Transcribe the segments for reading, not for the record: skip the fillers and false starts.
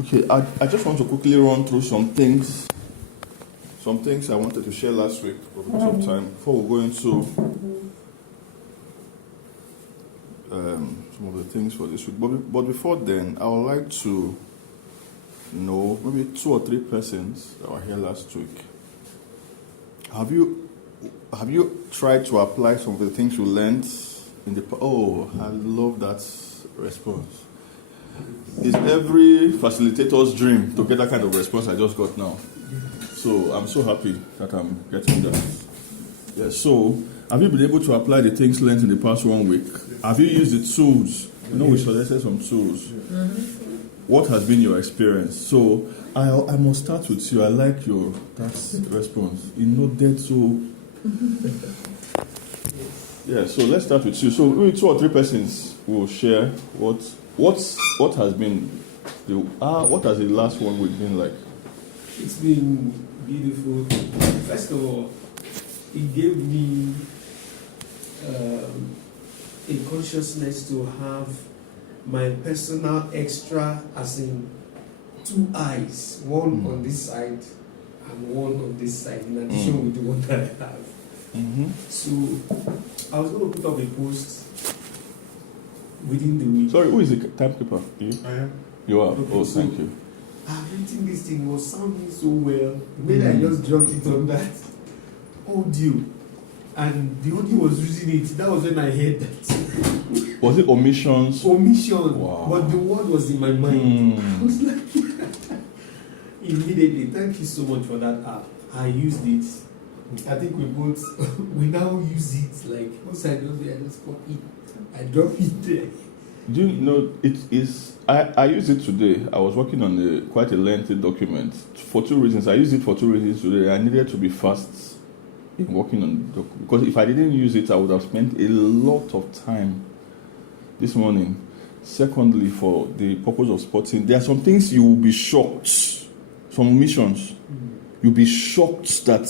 Okay, I just want to quickly run through some things I wanted to share last week, but because of time, before we go into some of the things for this week. But before then, I would like to know maybe 2 or 3 persons that were here last week. Have you tried to apply some of the things you learned in the? Oh, I love that response. It's every facilitator's dream to get that kind of response I just got now. So I'm so happy that I'm getting that. Yeah. So have you been able to apply the things learned in the past 1 week? Have you used the tools? We suggested some tools. What has been your experience? So I must start with you. I like that response. Dead so. Yeah. So let's start with you. So maybe 2 or 3 persons will share what has been what has the last 1 week been like? It's been beautiful. First of all, it gave me a consciousness to have my personal extra, as in 2 eyes, one on this side and one on this side, in addition with the one that I have. So I was going to put up a post within the week. Sorry, who is the timekeeper? You? I am. You are? Okay, Oh, so thank you. Written this thing was sounding so well. Maybe I just dropped it on that audio, and the audio was using it. That was when I heard that. Was it omissions? Omission. Wow. But the word was in my mind. I was like, immediately. Thank you so much for that app. I used it. I think we now use it. Like once I just copy it. I drop it there. Do you know it is? I used it today. I was working on quite a lengthy document for 2 reasons. I used it for 2 reasons today. I needed to be fast in working on the document, because if I didn't use it, I would have spent a lot of time this morning. Secondly, for the purpose of spotting, there are some things you will be shocked. Some omissions, you'll be shocked that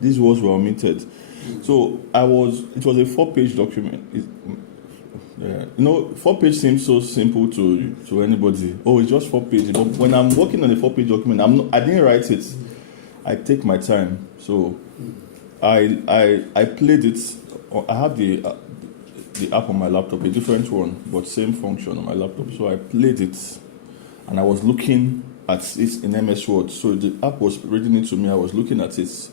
these words were omitted. So it was a 4-page document. 4-page seems so simple to anybody. Oh, it's just 4 pages. But when I'm working on a 4-page document, I didn't write it. I take my time. So I played it. I have the app on my laptop, a different one, but same function on my laptop. So I played it, and I was looking at it in MS Word. So the app was reading it to me. I was looking at it,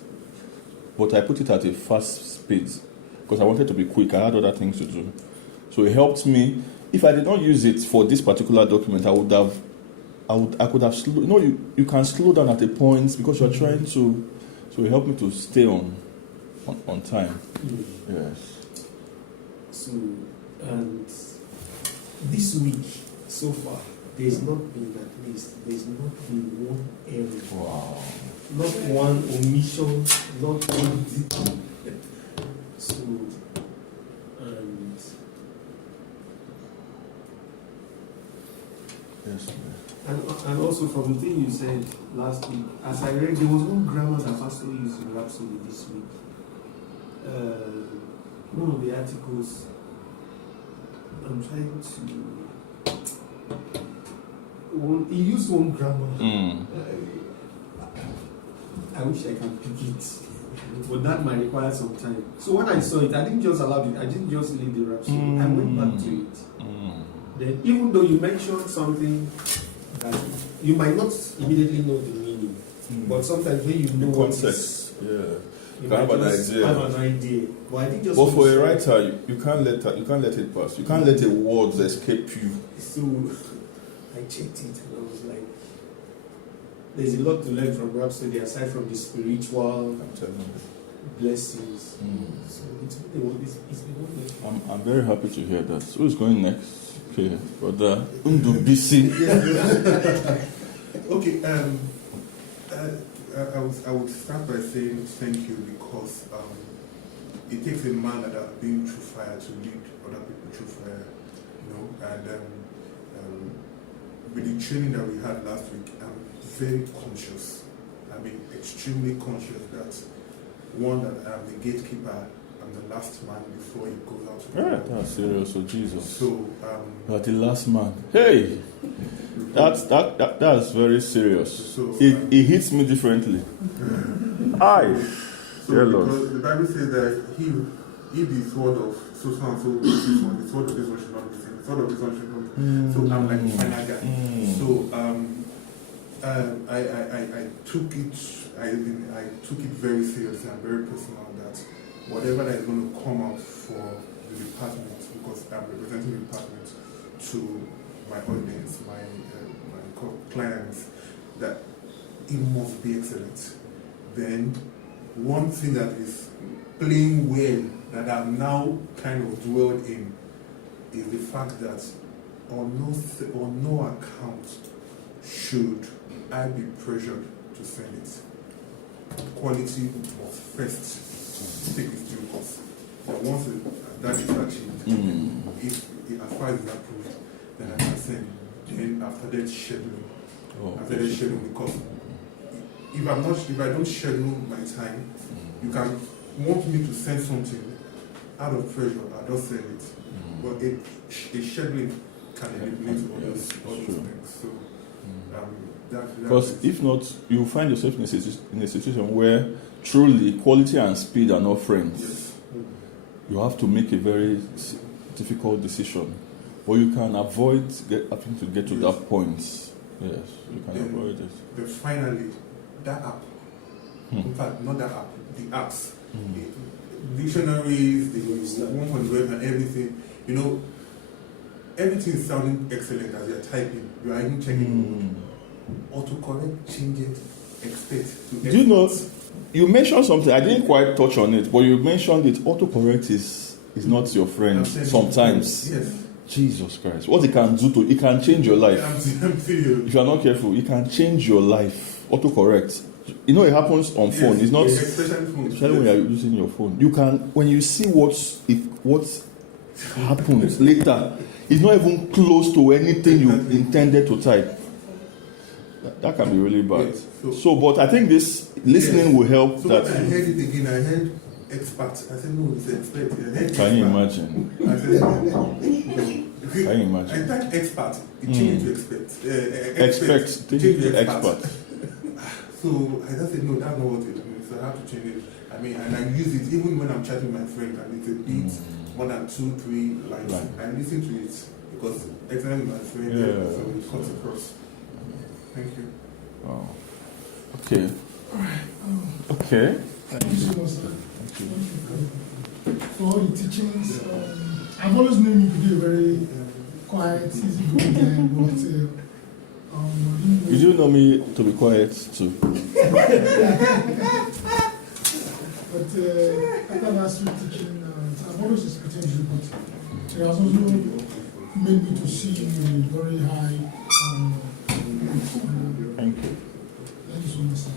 but I put it at a fast speed because I wanted to be quick. I had other things to do. So it helped me. If I did not use it for this particular document, I could have you can slow down at a point because you're trying to. So it helped me to stay on time. Yes. So, and this week so far, there's not been one error. Wow. Not one omission, not one detail. So, and yes. And also from the thing you said last week, as I read, there was one grammar that Pastor used in Rhapsody this week. One of the articles, I'm trying to. He used one grammar. I wish I can pick it, but that might require some time. So when I saw it, I didn't just allow it. I didn't just leave the Rhapsody. I went back to it. Then, even though you mentioned something that you might not immediately know the meaning, but sometimes when you know the context, you can have an idea. But I think just for a writer, you can't let it pass. You can't let the words escape you. So I checked it and I was like, there's a lot to learn from Rhapsody aside from the spiritual blessings. So it's been wonderful. I'm very happy to hear that. So who's going next? Okay, brother Undubisi. Okay, I would start by saying thank you because it takes a man that has been through fire to lead other people through fire, and with the training that we had last week, I'm very conscious. Extremely conscious that that I'm the gatekeeper. I'm the last man before he goes out to the world. That's serious, so Jesus. So you are the last man. Hey! That's very serious. So, It hits me differently. Aye. So Dear Lord. because the Bible says that if the sword of so and so is this one, the sword of this one should not be seen, the sword of this one should not be. So I'm like the final guy. So I took it very seriously and very personal that whatever that is going to come out for the department, because I'm representing the department to my audience, my clients, that it must be excellent. Then one thing that is playing well that I've now kind of dwelled in is the fact that on no account should I be pressured to send it. Quality must first take its due course. Once that is achieved, if as far as it's approved, then I can send. Then after that scheduling. After that scheduling, because if I don't schedule my time, you can want me to send something out of pressure, I'll just send it. But a scheduling can eliminate all those things. So because if not, you find yourself in a situation where truly quality and speed are not friends. Yes. You have to make a very difficult decision, but you can avoid having to get to that point. Yes, you can avoid it. But finally, that app, in fact, not that app, the apps, the dictionaries, the one on the web and everything, everything is sounding excellent as you're typing. You are even checking autocorrect, change it, expect. Do you know, you mentioned something, I didn't quite touch on it, but you mentioned it, autocorrect is not your friend sometimes. Yes. Jesus Christ. What it can do it can change your life. I'm serious. If you are not careful, it can change your life. Autocorrect. It happens on phone. It's not especially when you are using your phone. You can, when you see what happens later, it's not even close to anything you intended to type. That can be really bad. Yes. But I think this listening will help. So that when I heard it again, I heard expert. I said, no, it's expert. Can you imagine? I said, no. Can you imagine? I typed expert, it changed to expect. Expect, change to expert. So I just said, no, that's not what it means. So I have to change it. I mean, and I use it even when I'm chatting with my friend and it's a bit more than 2-3 lines. Right. I listen to it because excellent my friend, so it cuts across. Thank you. Wow. Okay. Okay. Thank you so much, sir. Thank you for all the teachings. I've always known you to be a very quiet, easygoing guy, but you do know me to be quiet too. But after last week teaching, I've always respected you, but it has also made me to see you very high. Thank you. Thank you so much, sir.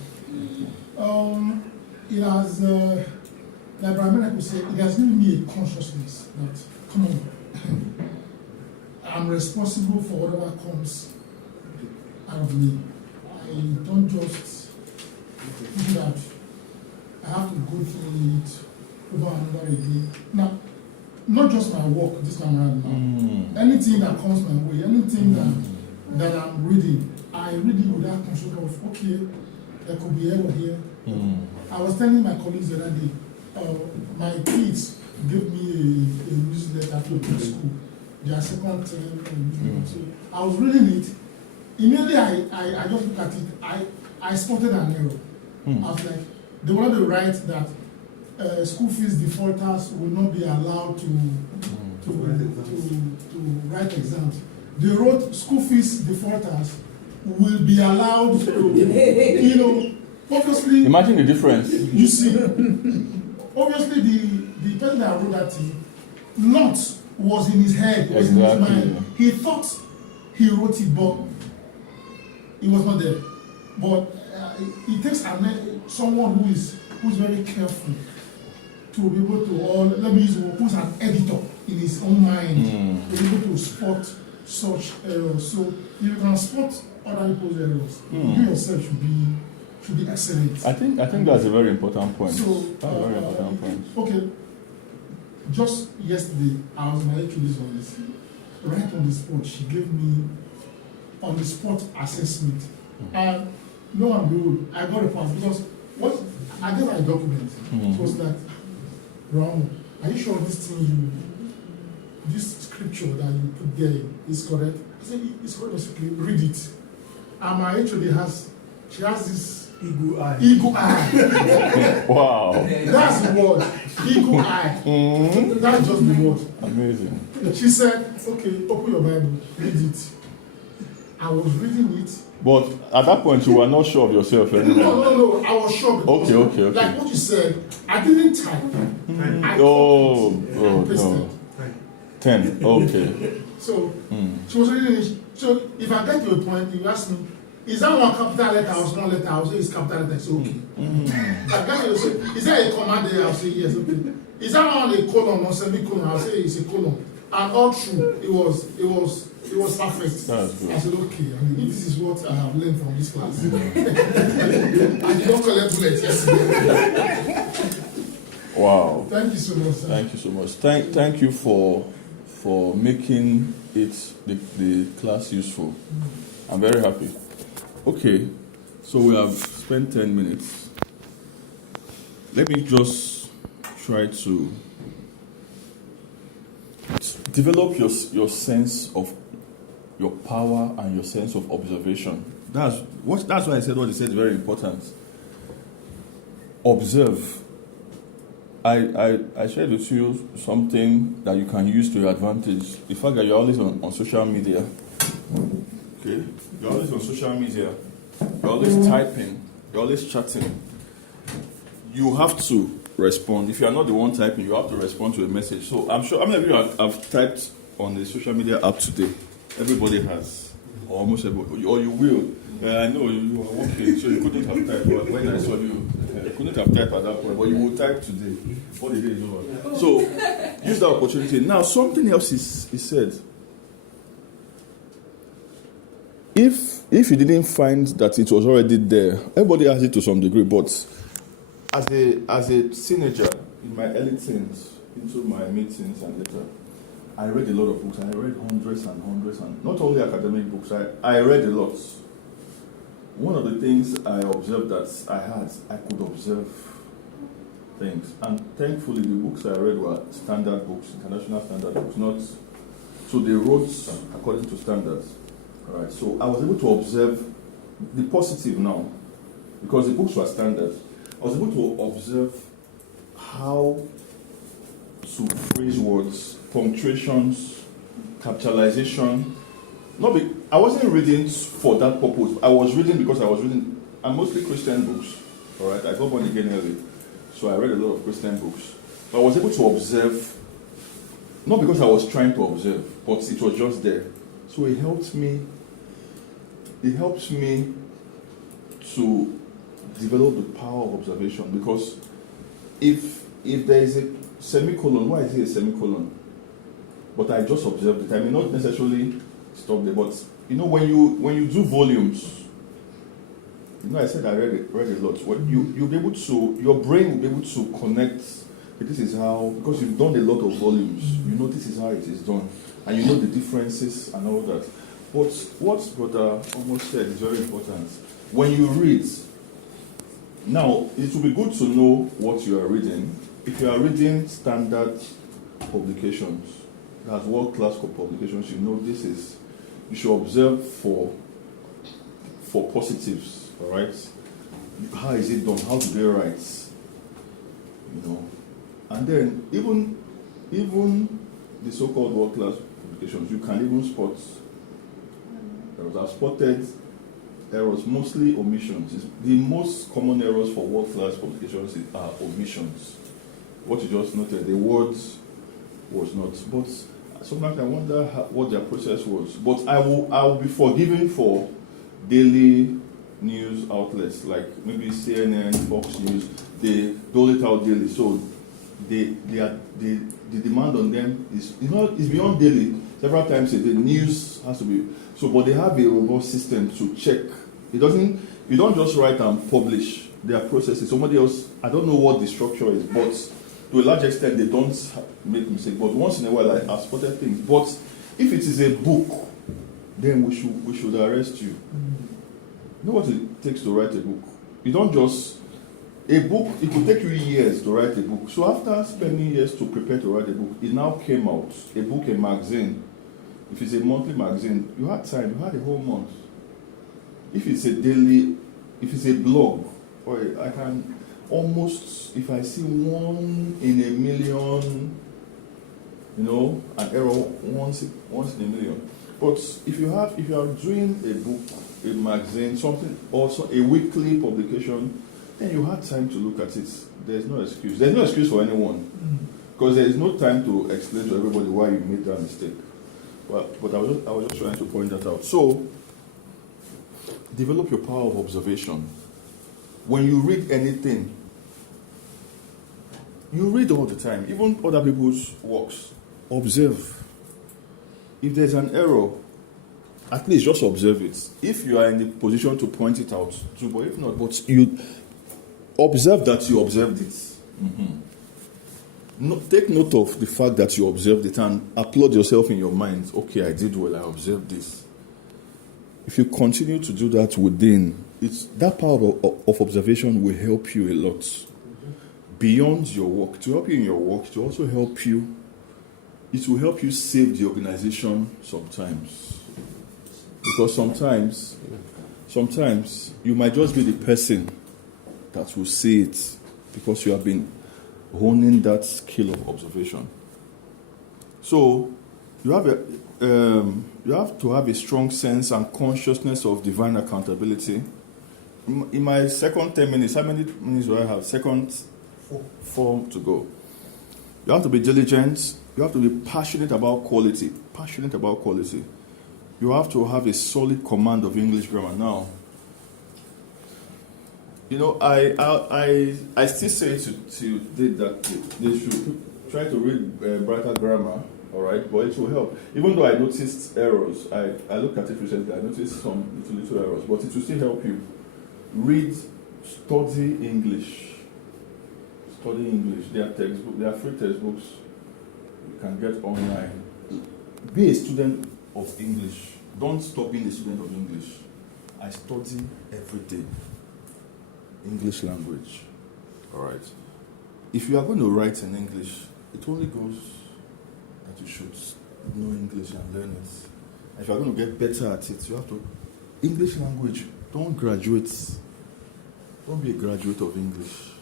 It has, like Brahman would say, it has given me a consciousness that, come on, I'm responsible for whatever comes out of me. I don't just do that. I have to go through it over and over again. Now, not just my work this time around now. Anything that comes my way, anything that I'm reading, I read it with that concept of, okay, there could be error here. I was telling my colleagues the other day, my kids gave me a newsletter to the school, their second term. So I was reading it. Immediately I just looked at it, I spotted an error. I was like, they wanted to write that school fees defaulters will not be allowed to write exams. They wrote school fees defaulters will be allowed to, obviously. Imagine the difference. You see, obviously the person that wrote that thing, not was in his head, was in his mind. He thought he wrote it, but it was not there. But it takes someone who's very careful to be able to, let me use who's an editor in his own mind, to be able to spot such errors. So if you can spot other people's errors, you yourself should be excellent. I think that's a very important point. So, very important point. Okay, just yesterday, I was my HOD's on this, right on the spot, she gave me on the spot assessment. And lo and behold, I got a pass because what I get my document. It was like, Brown, are you sure this thing this scripture that you put there is correct? I said, it's correct. I said, okay, read it. And my HOD she has this Eagle eye. eagle eye. Wow. That's the word. Eagle eye. That's just the word. Amazing. She said, okay, open your Bible, read it. I was reading it. But at that point, you were not sure of yourself anymore. No, I was sure because, Okay. like what you said, I didn't type. I Oh, pasted. no. 10. Okay. So, she was reading it. So, if I get to a point, you ask me, is that one capital letter or small letter? I'll say it's capital letter. I say, okay. If I get to the say, is there a comma there? I'll say, yes, okay. Is that one a colon or semicolon? I'll say it's a colon. And all through, it was perfect. That's good. I said, okay, if this is what I have learned from this class. I did not collect bullets yesterday. Wow. Thank you so much, sir. Thank you so much. Thank you for making it the class useful. I'm very happy. Okay, so we have spent 10 minutes. Let me just try to develop your sense of your power and your sense of observation. That's why I said what he said is very important. Observe. I shared with you something that you can use to your advantage. The fact that you're always on social media. Okay? You're always on social media. You're always typing. You're always chatting. You have to respond. If you are not the one typing, you have to respond to a message. So I'm sure how many of you have typed on the social media app today? Everybody has. Or almost everybody. Or you will. I know you are working, so you couldn't have typed. But when I saw you, you couldn't have typed at that point. But you will type today. What the day is over. So use that opportunity. Now something else is said. If you didn't find that it was already there, everybody has it to some degree, but as a teenager in my early teens, into my mid-teens and later, I read a lot of books. I read hundreds and not only academic books, I read a lot. One of the things I observed that I could observe things. And thankfully the books I read were standard books, international standard books, not so they wrote according to standards. All right, so I was able to observe the positive now, because the books were standard. I was able to observe how to phrase words, punctuations, capitalization. I wasn't reading for that purpose. I was reading because I'm mostly Christian books. All right, I got born again early, so I read a lot of Christian books. But I was able to observe, not because I was trying to observe, but it was just there. So it helps me to develop the power of observation, because if there is a semicolon, why is it a semicolon? But I just observed it. I may not necessarily stop there, but when you do volumes, I said I read a lot. When you'll be able to, your brain will be able to connect. This is how, because you've done a lot of volumes, this is how it is done, and you know the differences and all that. But what Brother almost said is very important. When you read, now it will be good to know what you are reading. If you are reading standard publications, that's world-class publications, you should observe for positives, all right? How is it done? How do they write? And then even the so-called world-class publications, you can even spot errors. I've spotted errors, mostly omissions. The most common errors for world-class publications are omissions. What you just noted, the words was not. But sometimes I wonder what their process was. But I will be forgiven for daily news outlets like maybe CNN, Fox News. They dole it out daily, so the demand on them is beyond daily. Several times a day, news has to be so. But they have a robust system to check. You don't just write and publish. Their processes. Somebody else. I don't know what the structure is, but to a large extent, they don't make mistakes. But once in a while, I've spotted things. But if it is a book, then we should arrest you. You know what it takes to write a book? You don't just a book. It could take you years to write a book. So after spending years to prepare to write a book, it now came out. A book, a magazine. If it's a monthly magazine, you had time. You had a whole month. If it's a daily, if it's a blog, or I can almost, if I see 1 in a million, an error once in a million. But if you are doing a book, a magazine, something, also a weekly publication, then you had time to look at it. There's no excuse. There's no excuse for anyone, because there is no time to explain to everybody why you made that mistake. But I was just trying to point that out. So, develop your power of observation. When you read anything, you read all the time, even other people's works. Observe. If there's an error, at least just observe it. If you are in the position to point it out, do, but if not, but you observe that you observed it. Take note of the fact that you observed it and applaud yourself in your mind. Okay, I did well, I observed this. If you continue to do that within, that power of observation will help you a lot. Beyond your work, to help you in your work, to also help you, it will help you save the organization sometimes. Because sometimes you might just be the person that will see it because you have been honing that skill of observation. So you have to have a strong sense and consciousness of divine accountability. In my second 10 minutes, how many minutes do I have? Second 4 to go. You have to be diligent. You have to be passionate about quality. You have to have a solid command of English grammar. Now, I still say to that they should try to read brighter grammar, all right? But it will help. Even though I noticed errors, I looked at it recently. I noticed some little errors, but it will still help you. Study English. There are textbooks. There are free textbooks you can get online. Be a student of English. Don't stop being a student of English. I study every day. English language. All right. If you are going to write in English, it only goes that you should know English and learn it. And if you are going to get better at it, you have to. English language, don't graduate. Don't be a graduate of English.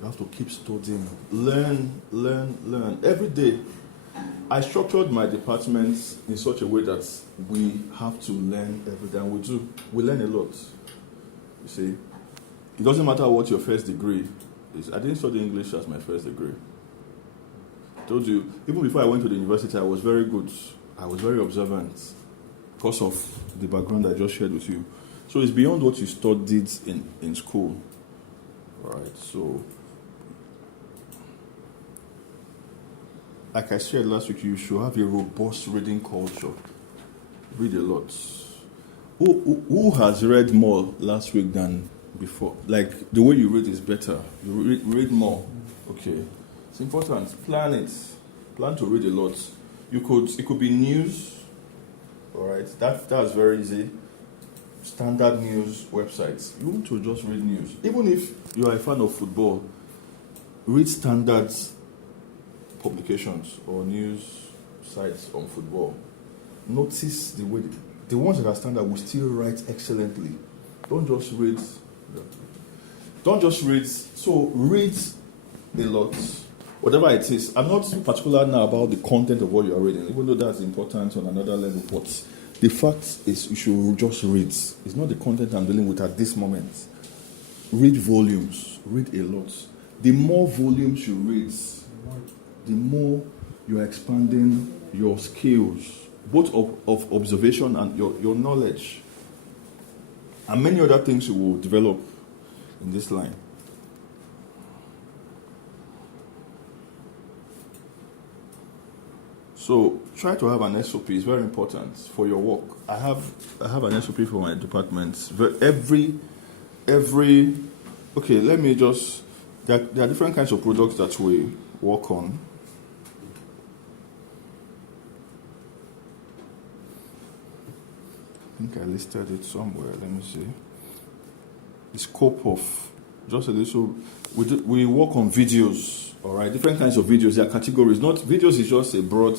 You have to keep studying. Learn. Every day, I structured my departments in such a way that we have to learn every day. And we do. We learn a lot. You see, it doesn't matter what your first degree is. I didn't study English as my first degree. I told you, even before I went to the university, I was very good. I was very observant because of the background I just shared with you. So it's beyond what you studied in school. Right, so like I said last week, you should have a robust reading culture. Read a lot. Who has read more last week than before? Like, the way you read is better. You read more. Okay. It's important. Plan it. Plan to read a lot. It could be news. All right. That's very easy. Standard news websites. You want to just read news. Even if you are a fan of football, read standard publications or news sites on football. Notice the way the ones that are standard will still write excellently. Don't just read. So read a lot, whatever it is. I'm not particular now about the content of what you are reading, even though that's important on another level. But the fact is, you should just read. It's not the content I'm dealing with at this moment. Read volumes. Read a lot. The more volumes you read, the more you are expanding your skills, both of observation and your knowledge, and many other things you will develop in this line. So try to have an SOP. It's very important for your work. I have an SOP for my department. Okay, let me just. There are different kinds of products that we work on. think I listed it somewhere. Let me see. The scope of just a little. We work on videos, all right? Different kinds of videos. There are categories. Not videos is just a broad.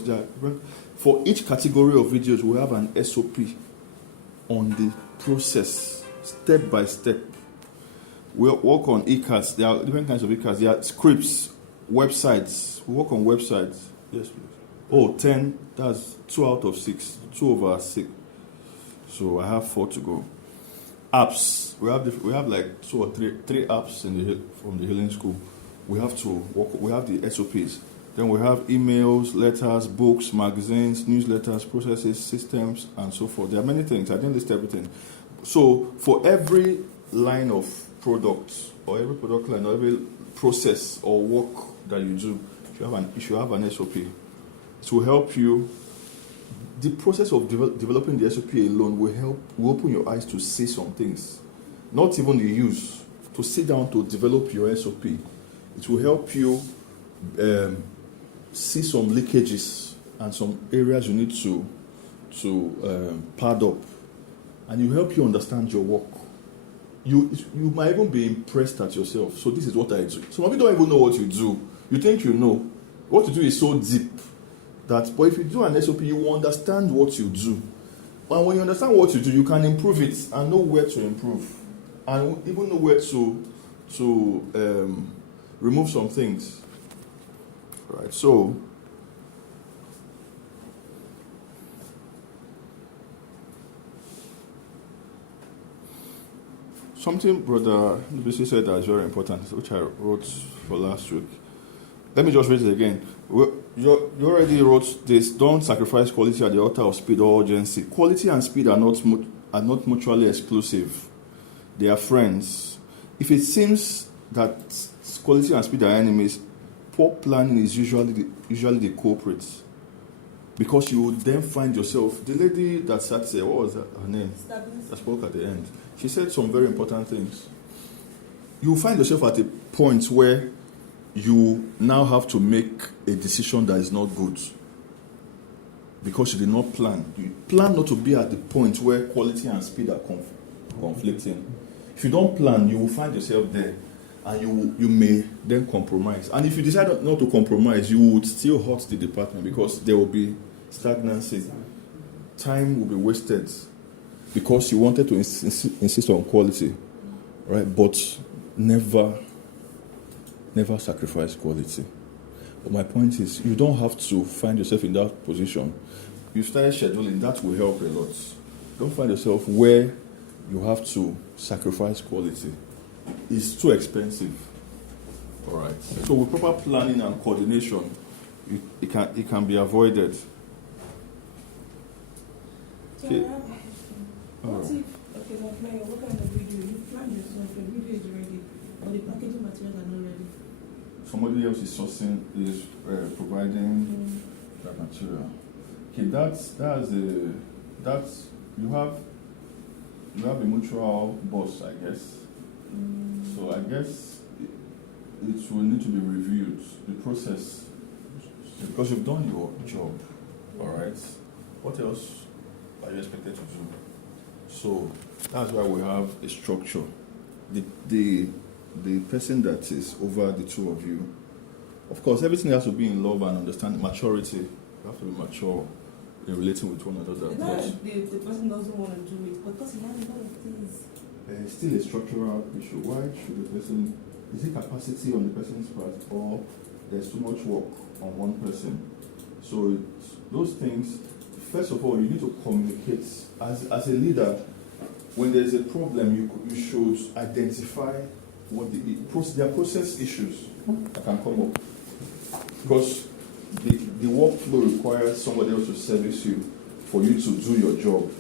For each category of videos, we have an SOP on the process, step by step. We work on e-cards. There are different kinds of e-cards. There are scripts, websites. We work on websites. Yes, please. Oh, 10. That's 2 out of 6. 2 over 6. So I have 4 to go. Apps. We have like 2 or 3 apps from the healing school. We have to work. We have the SOPs. Then we have emails, letters, books, magazines, newsletters, processes, systems, and so forth. There are many things. I didn't list everything. So for every line of product or every product line or every process or work that you do, you should have an SOP. It will help you. The process of developing the SOP alone will open your eyes to see some things, not even the use, to sit down to develop your SOP. It will help you see some leakages and some areas you need to pad up, and it will help you understand your work. You might even be impressed at yourself. So this is what I do. Some of you don't even know what you do. You think you know. What you do is so deep. But if you do an SOP, you will understand what you do. And when you understand what you do, you can improve it and know where to improve. And even know where to remove some things. Right, so something Brother NBC said that is very important, which I wrote for last week. Let me just read it again. You already wrote this. Don't sacrifice quality at the altar of speed or urgency. Quality and speed are not mutually exclusive. They are friends. If it seems that quality and speed are enemies, poor planning is usually the culprit. Because you would then find yourself. The lady that sat there, what was her name? That spoke at the end. She said some very important things. You will find yourself at a point where you now have to make a decision that is not good because you did not plan. You plan not to be at the point where quality and speed are conflicting. If you don't plan, you will find yourself there, and you may then compromise. And if you decide not to compromise, you would still hurt the department because there will be stagnancy. Time will be wasted because you wanted to insist on quality, right? But never sacrifice quality. But my point is, you don't have to find yourself in that position. You started scheduling, that will help a lot. Don't find yourself where you have to sacrifice quality. It's too expensive. All right. So with proper planning and coordination, it can be avoided. So I have a question. What if, like now you're working on a video, you plan yourself, your video is ready, but the packaging materials are not ready? Somebody else is providing that material. Okay, that's you have a mutual boss, I guess. So I guess it will need to be reviewed, the process, because you've done your job. All right. What else are you expected to do? So that's why we have a structure. The person that is over the two of you, of course, everything has to be in love and understand maturity. You have to be mature in relating with one another. It's not like the person doesn't want to do it, but because he has a lot of things. It's still a structural issue. Why should the person, is it capacity on the person's part, or there's too much work on one person? So those things, first of all, you need to communicate. As a leader, when there's a problem, you should identify what there are process issues that can come up. Because the workflow requires somebody else to service you for you to do your job.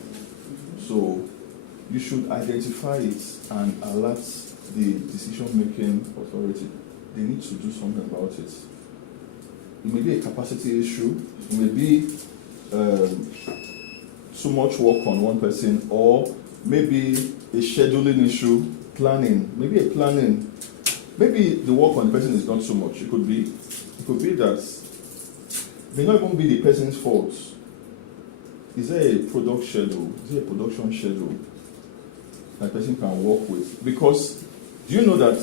So you should identify it and alert the decision-making authority. They need to do something about it. It may be a capacity issue. It may be too much work on one person, or maybe a scheduling issue, planning. Maybe the work on the person is not so much. It could be that it may not even be the person's fault. is there a product schedule? Is there a production schedule that a person can work with? Because do you know that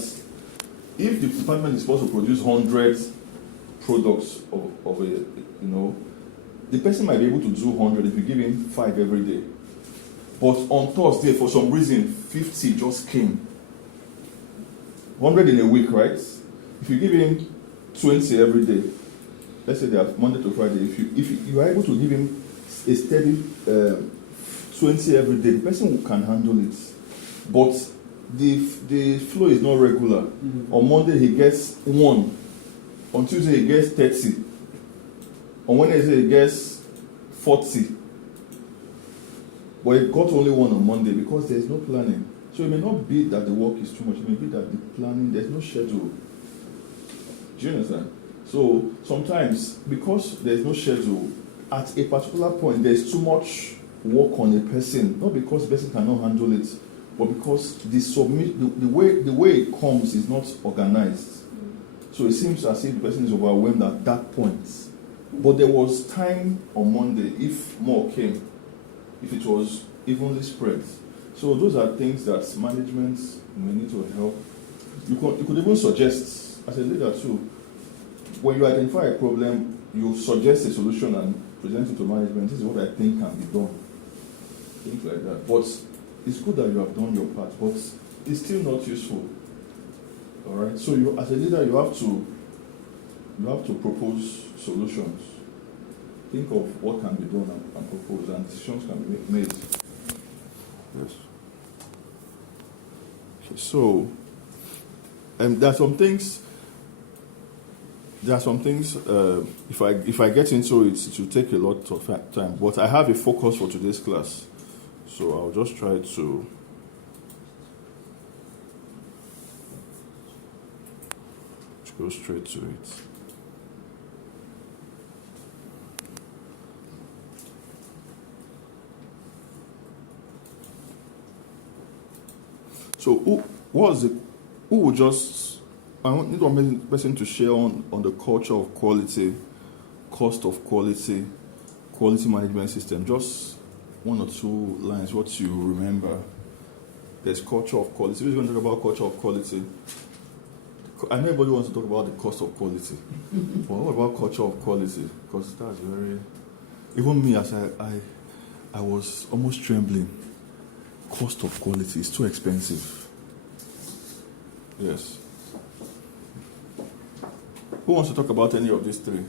if the department is supposed to produce 100 products of a, the person might be able to do 100 if you give him 5 every day. But on Thursday, for some reason, 50 just came. 100 in a week, right? If you give him 20 every day, let's say they have Monday to Friday, if you are able to give him a steady 20 every day, the person can handle it. But the flow is not regular. On Monday he gets 1. On Tuesday he gets 30. On Wednesday he gets 40. But he got only 1 on Monday because there is no planning. So it may not be that the work is too much, it may be that the planning, there's no schedule. Do you understand? So sometimes, because there's no schedule, at a particular point there's too much work on a person, not because the person cannot handle it, but because the way it comes is not organized. So it seems as if the person is overwhelmed at that point. But there was time on Monday if more came, if it was evenly spread. So those are things that management may need to help. You could even suggest, as a leader too, when you identify a problem, you suggest a solution and present it to management. This is what I think can be done. Things like that. But it's good that you have done your part, but it's still not useful. All right. So you, as a leader, you have to propose solutions. Think of what can be done and propose, and decisions can be made. Yes. Okay, so, there are some things. If I get into it, it will take a lot of time. But I have a focus for today's class, so I'll just try to go straight to it. So who would just, I need one person to share on the culture of quality, cost of quality, quality management system. Just 1 or 2 lines, what you remember. There's culture of quality. Who's going to talk about culture of quality? I know everybody wants to talk about the cost of quality. But what about culture of quality? Because that's very, even me, as I was almost trembling. Cost of quality is too expensive. Yes. Who wants to talk about any of these 3?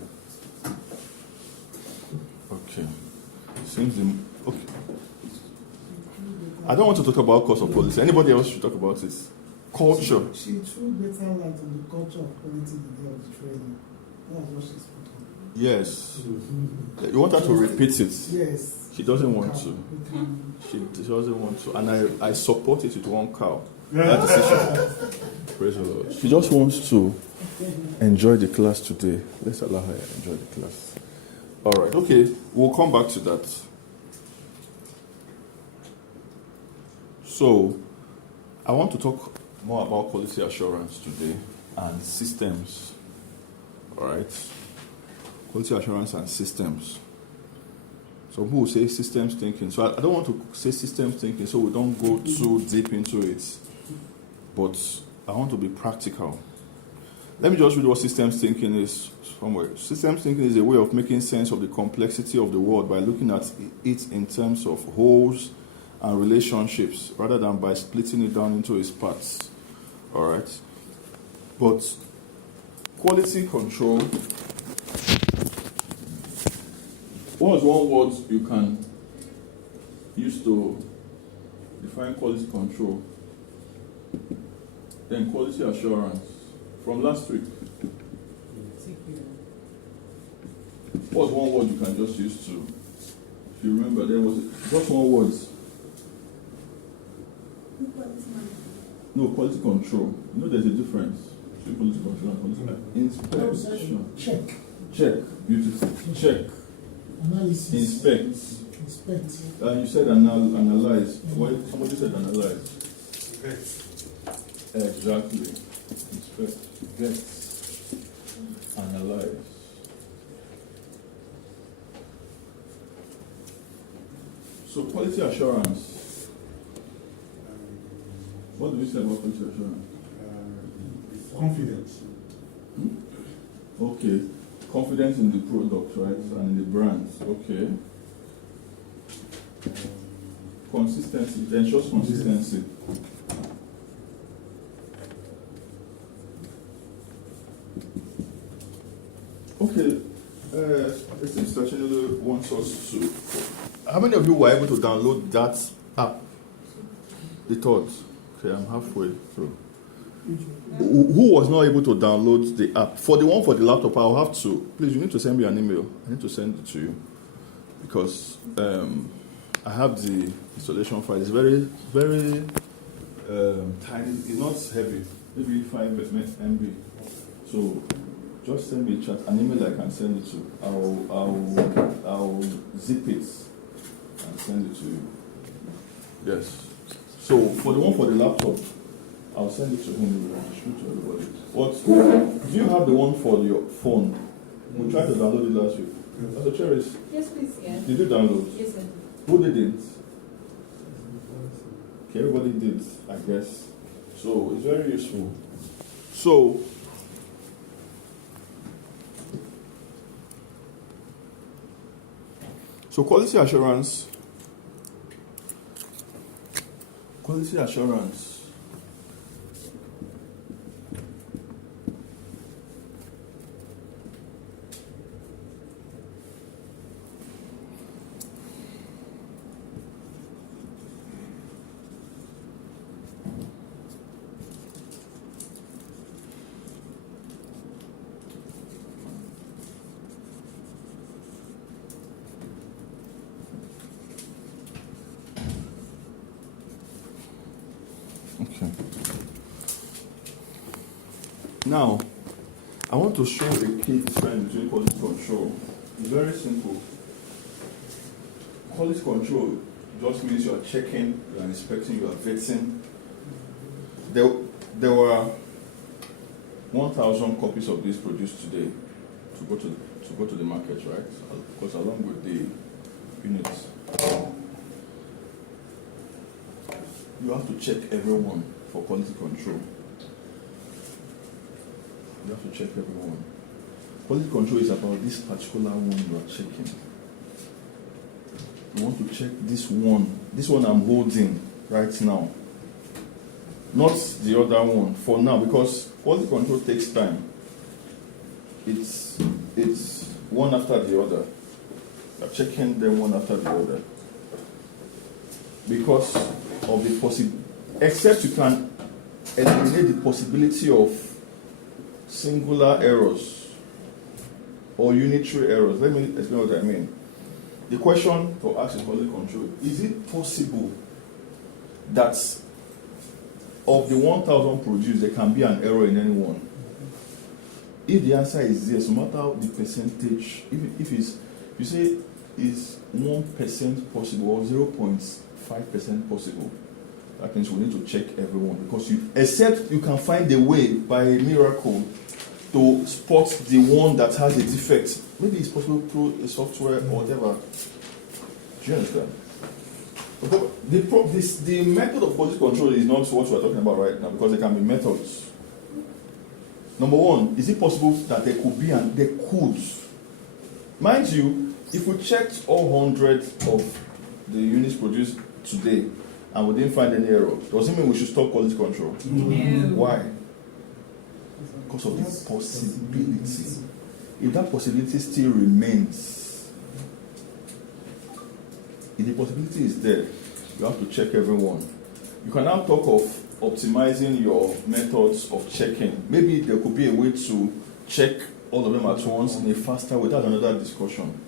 Okay. Okay. I don't want to talk about cost of quality. Anybody else should talk about it? Culture. She threw better light on the culture of quality the day of the training. That's what she's put on. Yes. You want her to repeat it? Yes. She doesn't want to. She doesn't want to. And I support it with 1 cow. That decision. Praise the Lord. She just wants to enjoy the class today. Let's allow her to enjoy the class. All right. Okay. We'll come back to that. So, I want to talk more about quality assurance today and systems. All right. Quality assurance and systems. Some people say systems thinking. So I don't want to say systems thinking so we don't go too deep into it. But I want to be practical. Let me just read what systems thinking is somewhere. Systems thinking is a way of making sense of the complexity of the world by looking at it in terms of wholes and relationships rather than by splitting it down into its parts. All right? But quality control, what's one word you can use to define quality control? Then quality assurance. From last week. What's one word you can just use to, if you remember, there was just one word. No, quality control. You know there's a difference between quality control and quality inspection. Check. Beautiful. Check. Analysis. Inspect. You said analyze. What? Somebody said analyze. Exactly. Inspect. Get. Analyze. So quality assurance. What do you say about quality assurance? Confidence. Okay. Confidence in the product, right? And in the brands. Okay. Consistency. It ensures consistency. Okay. It seems Sachinolo wants us to. How many of you were able to download that app? The thought. Okay, I'm halfway through. Who was not able to download the app? For the one for the laptop, I'll have to. Please, you need to send me an email. I need to send it to you because I have the installation file. It's very, very tiny. It's not heavy. Maybe 5 MB. So just send me a chat, an email I can send it to. I'll zip it and send it to you. Yes. So for the one for the laptop, I'll send it to him. To everybody. What? Do you have the one for your phone? We tried to download it last week. That's a Cherish. Yes, please, yeah. Did you download? Yes, sir. Who didn't? Okay, everybody did, I guess. So it's very useful. So quality assurance. Quality assurance. Okay. Now, I want to show a key difference between quality control. It's very simple. Quality control just means you are checking, you are inspecting, you are vetting. There were 1,000 copies of this produced today to go to the market, right? Because along with the units, you have to check everyone for quality control. You have to check everyone. Quality control is about this particular one you are checking. You want to check this one I'm holding right now. Not the other one for now, because quality control takes time. It's one after the other. You're checking them one after the other. Because of the possibility, except you can eliminate the possibility of singular errors or unitary errors. Let me explain what I mean. The question to ask is quality control: is it possible that of the 1,000 produced, there can be an error in any one? If the answer is yes, no matter the percentage, if you say is 1% possible or 0.5% possible, that means we need to check everyone, because except you can find a way by a miracle to spot the one that has a defect. Maybe it's possible through a software or whatever. Do you understand? The method of quality control is not what we're talking about right now, because there can be methods. Number one, is it possible that there could be and there could? Mind you, if we checked all 100 of the units produced today and we didn't find any error, does it mean we should stop quality control? No. Why? Because of the possibility. If that possibility still remains, if the possibility is there, you have to check everyone. You can now talk of optimizing your methods of checking. Maybe there could be a way to check all of them at once in a faster way. That's another discussion.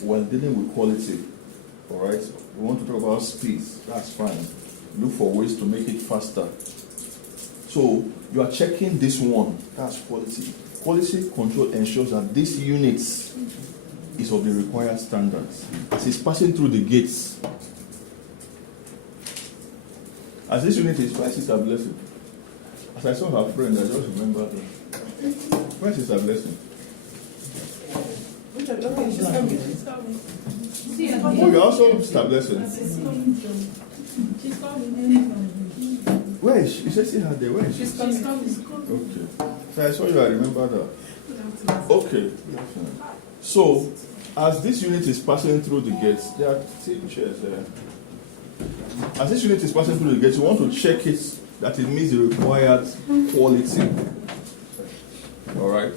While dealing with quality, all right, we want to talk about speed. That's fine. Look for ways to make it faster. So you are checking this one. That's quality. Quality control ensures that this unit is of the required standards. As it's passing through the gates, as this unit is, why is Sister Blessing? As I saw her friend, I just remembered her. Why is Sister Blessing? Okay, she's coming. She's coming. Oh, you're also establishing. She's coming. Where is she? You said see her there. Where is she? She's coming. Okay. So I saw you, I remember that. Okay. So, as this unit is passing through the gates, there are 10 chairs there. As this unit is passing through the gates, you want to check it that it meets the required quality. Alright?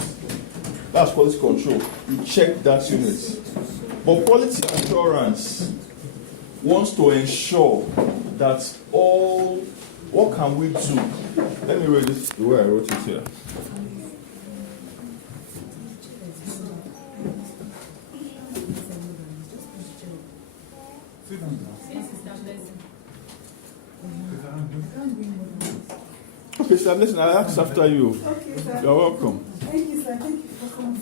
That's quality control. You check that unit. But quality assurance wants to ensure that all, what can we do? Let me read this the way I wrote it here. Okay, sir, listen, I'll ask after you. Okay, sir. You're welcome. Thank you, sir. Thank you for coming.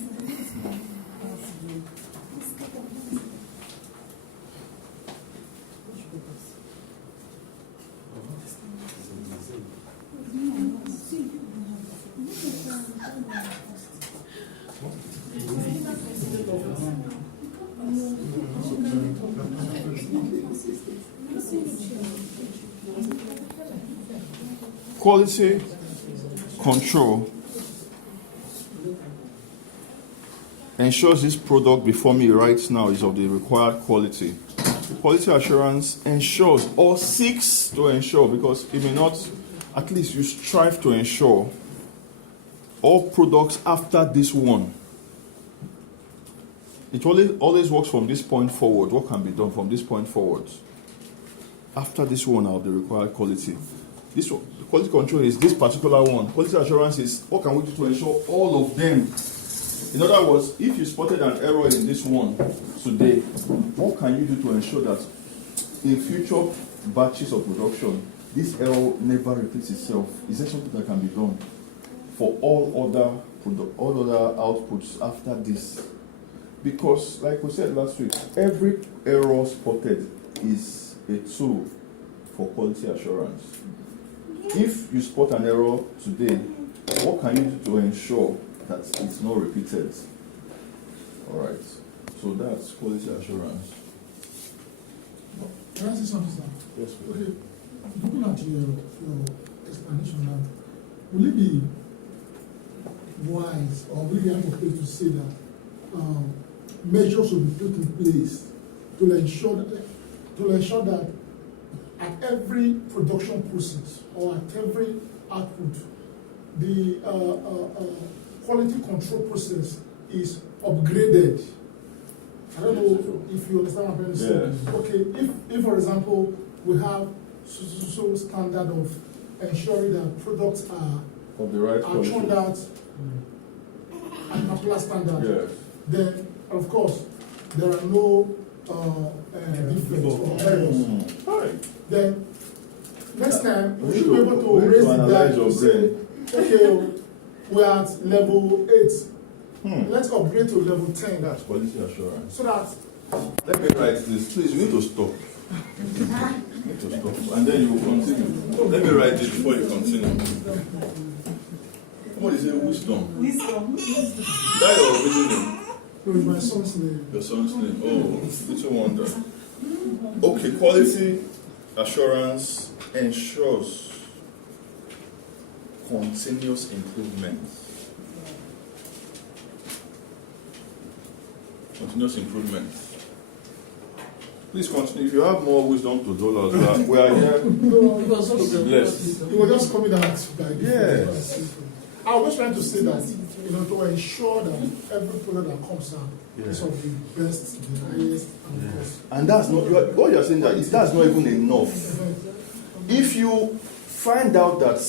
Quality control ensures this product before me right now is of the required quality. Quality assurance ensures or seeks to ensure, because it may not, at least you strive to ensure all products after this one. It always works from this point forward. What can be done from this point forward? After this one are of the required quality. This one, quality control is this particular one. Quality assurance is what can we do to ensure all of them. In other words, if you spotted an error in this one today, what can you do to ensure that in future batches of production, this error never repeats itself? Is there something that can be done for all other outputs after this? Because, like we said last week, every error spotted is a tool for quality assurance. If you spot an error today, what can you do to ensure that it's not repeated? All right. So that's quality assurance. Can I say something, sir? Yes, please. Okay, looking at your explanation now, will it be wise or will it be appropriate to say that measures will be put in place to ensure that at every production process or at every output, the quality control process is upgraded? I don't know if you understand what I'm trying to say. Yes. Okay, if for example we have so standard of ensuring that products are Of the right quality. turned out at a particular standard, Yes. then of course there are no defects or errors. Right. Then next time We we need should be to- able to we need to raise the analyze dial your to say, okay, we're at level 8. Let's upgrade to level 10 That's quality assurance. so that Let me write this. Please, you need to stop. You need to stop. And then you will continue. Let me write this before you continue. What is it? Wisdom. Wisdom. That your original name? with my son's name. Your son's name. Oh, little wonder. Okay, quality assurance ensures continuous improvement. Continuous improvement. Please continue. If you have more wisdom to dole us, we are here to be blessed. It was just coming out like Yes. I was trying to say that, to ensure that every product that comes out is of the best, the highest, and of course. And that's not what you're saying. That's not even enough. If you find out that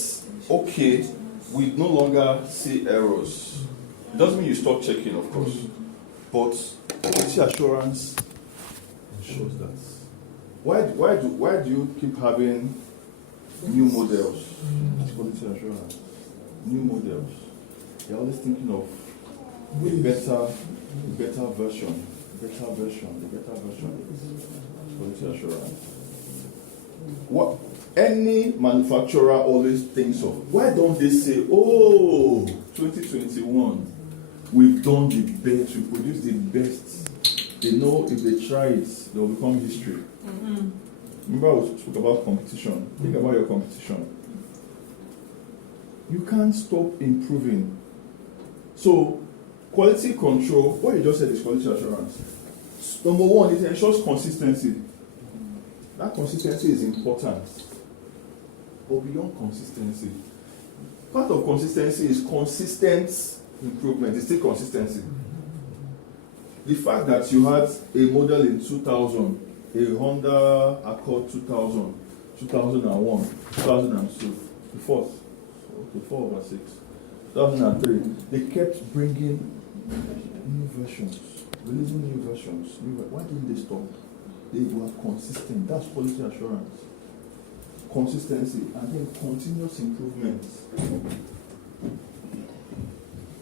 okay, we no longer see errors, it doesn't mean you stop checking, of course. But quality assurance ensures that. Why do you keep having new models? That's quality assurance. New models. You're always thinking of a better version. Quality assurance. What any manufacturer always thinks of. Why don't they say, oh, 2021, we've done the best, we produced the best. They know if they try it, they will become history. Remember I spoke about competition. Think about your competition. You can't stop improving. So, quality control, what you just said is quality assurance. Number one, it ensures consistency. That consistency is important. But beyond consistency, part of consistency is consistent improvement. It's still consistency. The fact that you had a model in 2000, a Honda Accord 2000, 2001, 2002, the fourth, okay, 4/6, 2003, they kept bringing new versions, releasing new versions. Why didn't they stop? They were consistent. That's quality assurance. Consistency and then continuous improvement.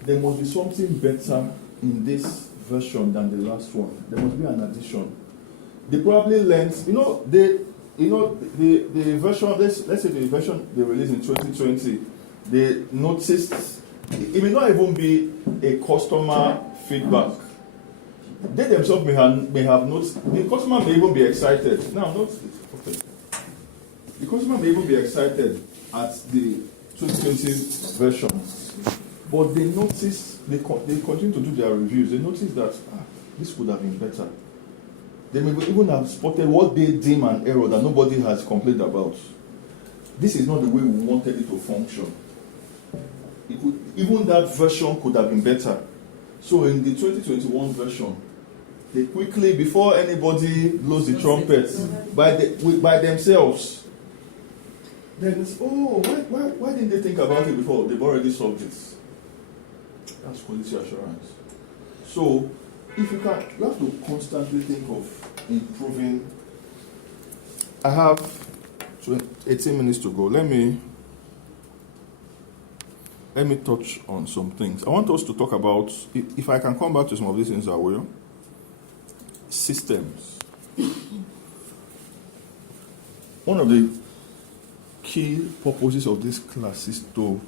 There must be something better in this version than the last one. There must be an addition. They probably learned, the version, let's say the version they released in 2020, they noticed, it may not even be a customer feedback. They themselves may have noticed, the customer may even be excited. Now, notice it. Okay. The customer may even be excited at the 2020 version, but they notice, they continue to do their reviews. They notice that this could have been better. They may even have spotted what they deem an error that nobody has complained about. This is not the way we wanted it to function. Even that version could have been better. So in the 2021 version, they quickly, before anybody blows the trumpet, by themselves, then it's, why didn't they think about it before? They've already solved it. That's quality assurance. So, if you have to constantly think of improving. I have 18 minutes to go. Let me touch on some things. I want us to talk about, if I can come back to some of these things, I will. Systems. One of the key purposes of this class is to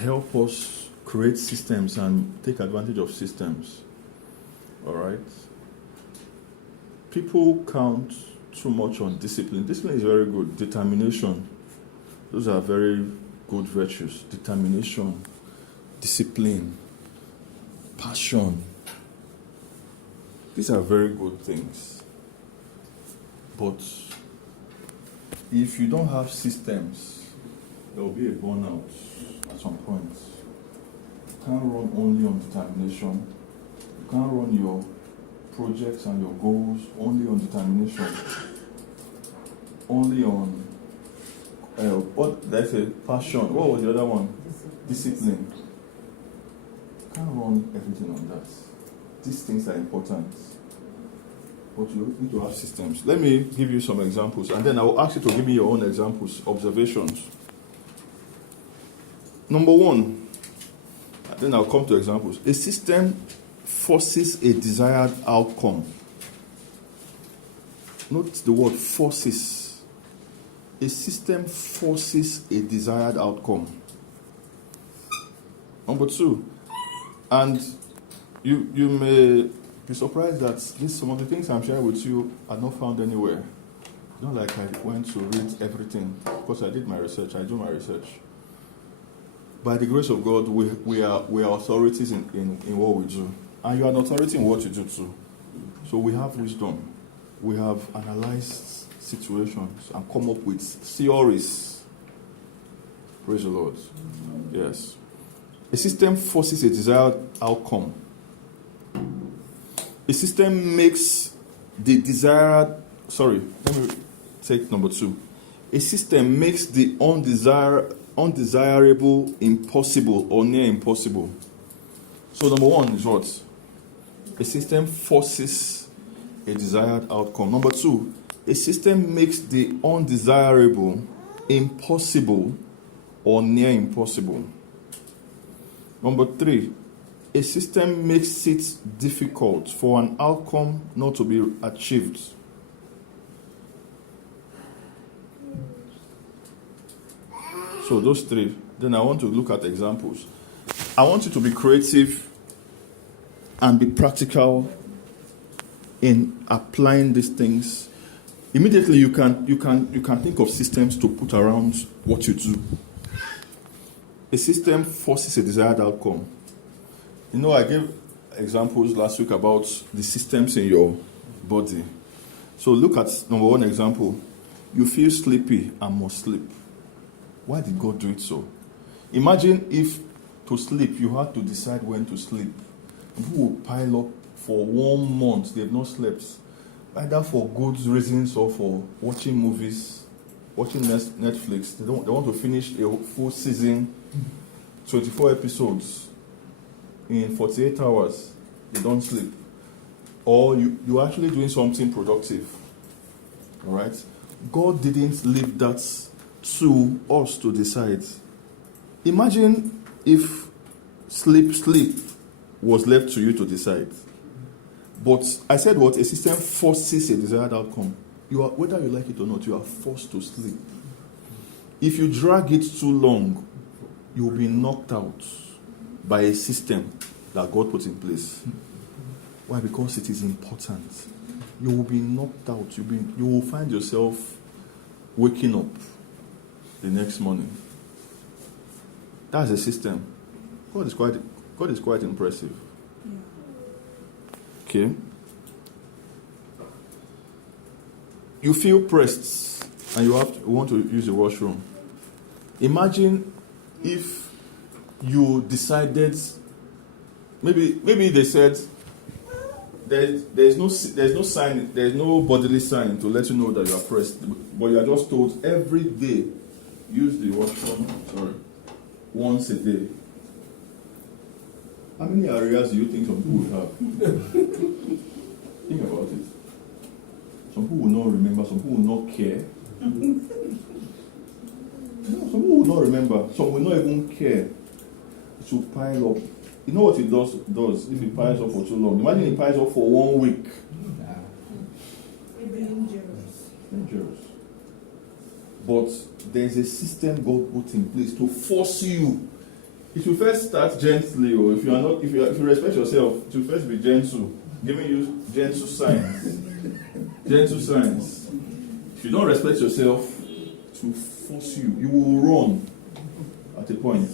help us create systems and take advantage of systems. All right? People count too much on discipline. Discipline is very good. Determination. Those are very good virtues. Determination, discipline, passion. These are very good things. But if you don't have systems, there will be a burnout at some point. You can't run only on determination. You can't run your projects and your goals only on determination. Only on passion. What was the other one? Discipline. You can't run everything on that. These things are important, but you need to have systems. Let me give you some examples, and then I will ask you to give me your own examples, observations. Number one, and then I'll come to examples. A system forces a desired outcome. Note the word forces. A system forces a desired outcome. Number two, and you may be surprised that some of the things I'm sharing with you are not found anywhere. It's not like I went to read everything, because I did my research, I do my research. By the grace of God, we are authorities in what we do. And you are an authority in what you do too. So we have wisdom. We have analyzed situations and come up with theories. Praise the Lord. Yes. A system forces a desired outcome. A system makes the desired... Sorry, let me take number two. A system makes the undesirable impossible or near impossible. So number one is what? A system forces a desired outcome. Number two, a system makes the undesirable impossible or near impossible. Number three, a system makes it difficult for an outcome not to be achieved. So those three. Then I want to look at examples. I want you to be creative and be practical in applying these things, immediately you can think of systems to put around what you do. A system forces a desired outcome. You know, I gave examples last week about the systems in your body. So look at number one example. You feel sleepy and must sleep. Why did God do it so? Imagine if to sleep you had to decide when to sleep. People will pile up for 1 month. They've not slept, either for good reasons or for watching movies, watching Netflix. They want to finish a full season, 24 episodes in 48 hours. They don't sleep. Or you're actually doing something productive. All right? God didn't leave that to us to decide. Imagine if sleep was left to you to decide. But I said what? A system forces a desired outcome. Whether you like it or not, you are forced to sleep. If you drag it too long, you will be knocked out by a system that God put in place. Why? Because it is important. You will be knocked out. You will find yourself waking up the next morning. That's a system. God is quite impressive. Okay. You feel pressed and you want to use the washroom. Imagine if you decided, maybe they said there's no sign, there's no bodily sign to let you know that you are pressed, but you are just told every day use the washroom once a day. How many areas do you think some people will have? Think about it. Some people will not remember, some people will not care. Some people will not remember, some will not even care. It will pile up. You know what it does if it piles up for too long? Imagine it piles up for 1 week. Dangerous. But there's a system God put in place to force you. It will first start gently, or if you respect yourself, it will first be gentle, giving you gentle signs. Gentle signs. If you don't respect yourself, it will force you. You will run at a point.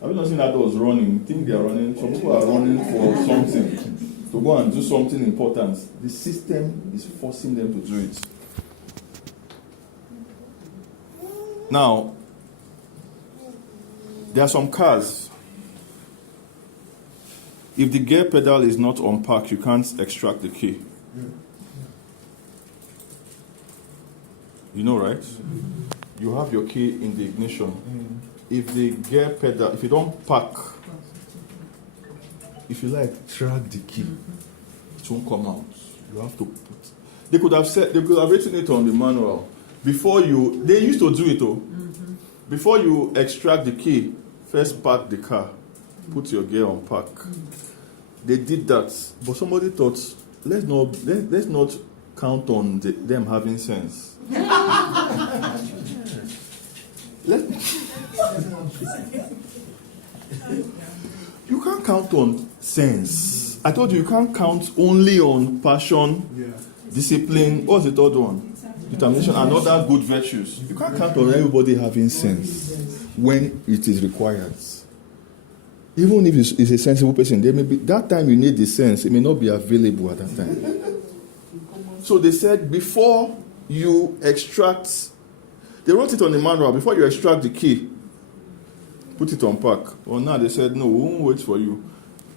Have you not seen adults running? You think they are running? Some people are running for something, to go and do something important. The system is forcing them to do it. Now, there are some cars. If the gear pedal is not unpacked, you can't extract the key. You know, right? You have your key in the ignition. If the gear pedal, if you don't pack, if you drag the key, it won't come out. You have to put. They could have written it on the manual. They used to do it though. Before you extract the key, first park the car, put your gear on park. They did that, but somebody thought, let's not count on them having sense. You can't count on sense. I told you can't count only on passion, discipline. What's the third one? Determination and other good virtues. You can't count on everybody having sense when it is required. Even if it's a sensible person, there may be that time you need the sense, it may not be available at that time. So they said before you extract, they wrote it on the manual, before you extract the key, put it on pack. Well, now they said, no, we won't wait for you.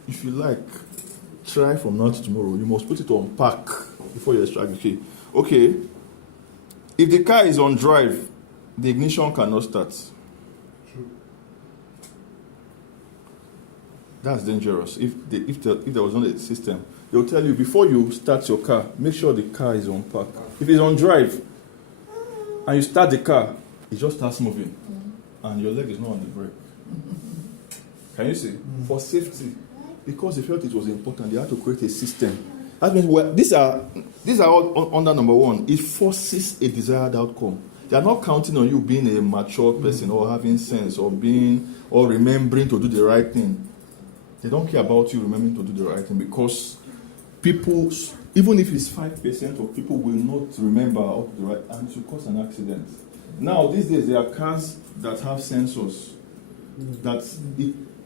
If you try from now to tomorrow, you must put it on pack before you extract the key. Okay. If the car is on drive, the ignition cannot start. True. That's dangerous. If there was not a system, they'll tell you before you start your car, make sure the car is on park. If it's on drive and you start the car, it just starts moving, and your leg is not on the brake. Can you see? For safety, because they felt it was important, they had to create a system. That means these are all under number one. It forces a desired outcome. They are not counting on you being a mature person or having sense or remembering to do the right thing. They don't care about you remembering to do the right thing because people, even if it's 5% of people will not remember up to the right, and to cause an accident. Now, these days, there are cars that have sensors that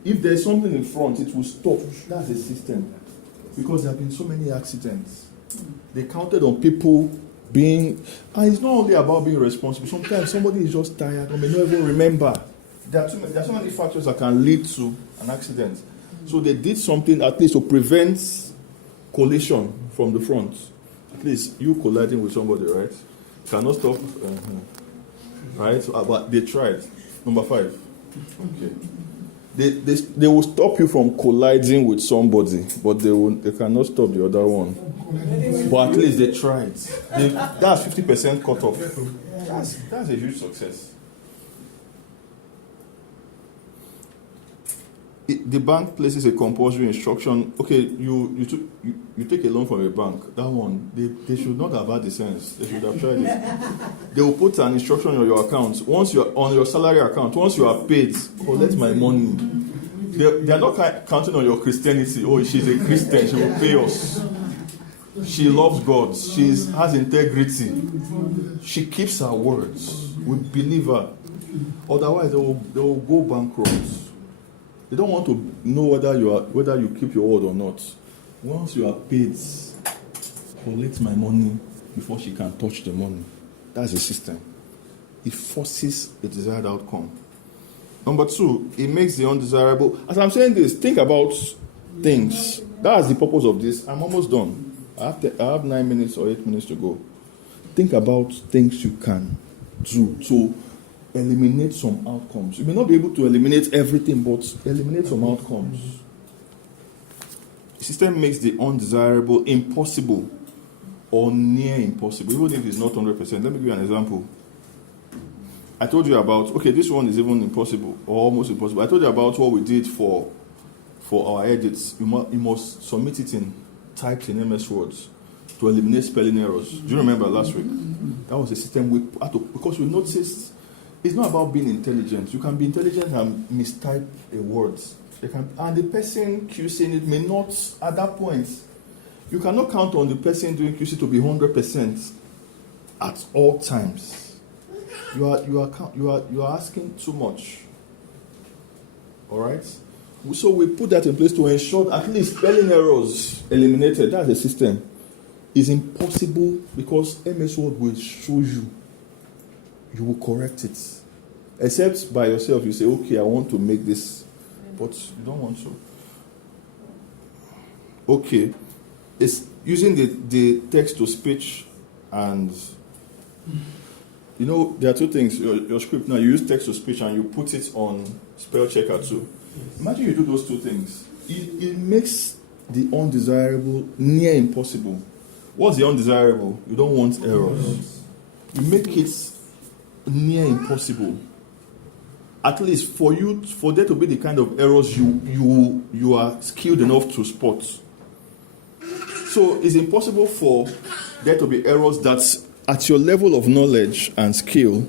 if there's something in front, it will stop. That's a system. Because there have been so many accidents. They counted on people being, and it's not only about being responsible. Sometimes somebody is just tired or may not even remember. There are so many factors that can lead to an accident. So they did something at least to prevent collision from the front. At least you colliding with somebody, right? Cannot stop. Right? So, but they tried. Number 5. Okay. They will stop you from colliding with somebody, but they cannot stop the other one. But at least they tried. That's 50% cut off. That's a huge success. The bank places a compulsory instruction. Okay, you take a loan from a bank. That one, they should not have had the sense. They should have tried it. They will put an instruction on your account. Once you're on your salary account, once you are paid, collect my money. They are not counting on your Christianity. Oh, she's a Christian. She will pay us. She loves God. She has integrity. She keeps her words. We believe her. Otherwise, they will go bankrupt. They don't want to know whether you keep your word or not. Once you are paid, collect my money before she can touch the money. That's the system. It forces a desired outcome. Number 2, it makes the undesirable. As I'm saying this, think about things. That's the purpose of this. I'm almost done. I have 9 minutes or 8 minutes to go. Think about things you can do to eliminate some outcomes. You may not be able to eliminate everything, but eliminate some outcomes. The system makes the undesirable impossible or near impossible, even if it's not 100%. Let me give you an example. I told you about, okay, this one is even impossible or almost impossible. I told you about what we did for our edits. You must submit it in typed in MS Words to eliminate spelling errors. Do you remember last week? That was a system we had to, because we noticed it's not about being intelligent. You can be intelligent and mistype a word. And the person QCing it may not, at that point, you cannot count on the person doing QC to be 100% at all times. You are asking too much. All right? So we put that in place to ensure at least spelling errors eliminated. That's the system. It's impossible because MS Word will show you. You will correct it. Except by yourself, you say, okay, I want to make this. But you don't want to. Okay. It's using the text-to-speech and... You know, there are two things. Your script now, you use text-to-speech and you put it on spell checker too. Imagine you do those two things. It makes the undesirable near impossible. What's the undesirable? You don't want errors. You make it near impossible. At least for there to be the kind of errors you are skilled enough to spot. So it's impossible for there to be errors that at your level of knowledge and skill,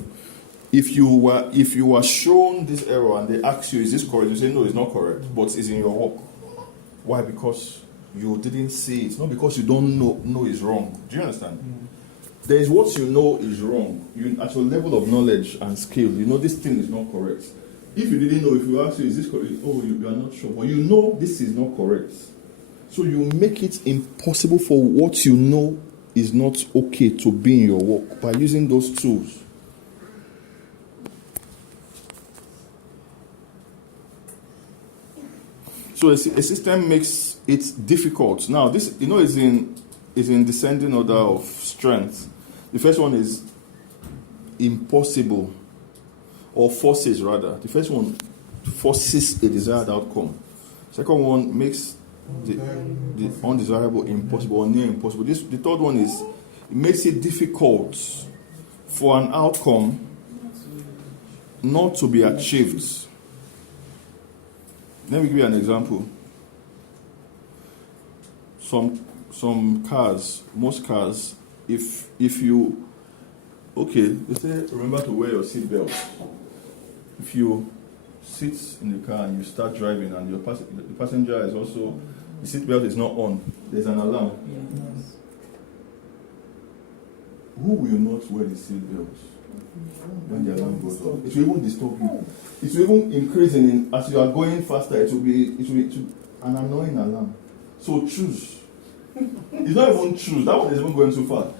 if you were shown this error and they ask you, is this correct? You say, no, it's not correct, but it's in your work. Why? Because you didn't see it. Not because you don't know it's wrong. Do you understand? There is what you know is wrong. At your level of knowledge and skill, you know this thing is not correct. If you didn't know, if you ask you, is this correct? Oh, you are not sure. But you know this is not correct. So you make it impossible for what you know is not okay to be in your work by using those tools. So a system makes it difficult. Now, this is in descending order of strength. The first one is impossible, or forces rather. The first one forces a desired outcome. Second one makes the undesirable impossible or near impossible. The third one is it makes it difficult for an outcome not to be achieved. Let me give you an example. Some cars, most cars, if you, okay, they say remember to wear your seatbelt. If you sit in the car and you start driving and the passenger is also the seatbelt is not on, there's an alarm. Who will not wear the seatbelt when the alarm goes off? It will even disturb you. It will even increase as you are going faster. It will be an annoying alarm. So choose. It's not even choose. That one is even going too far.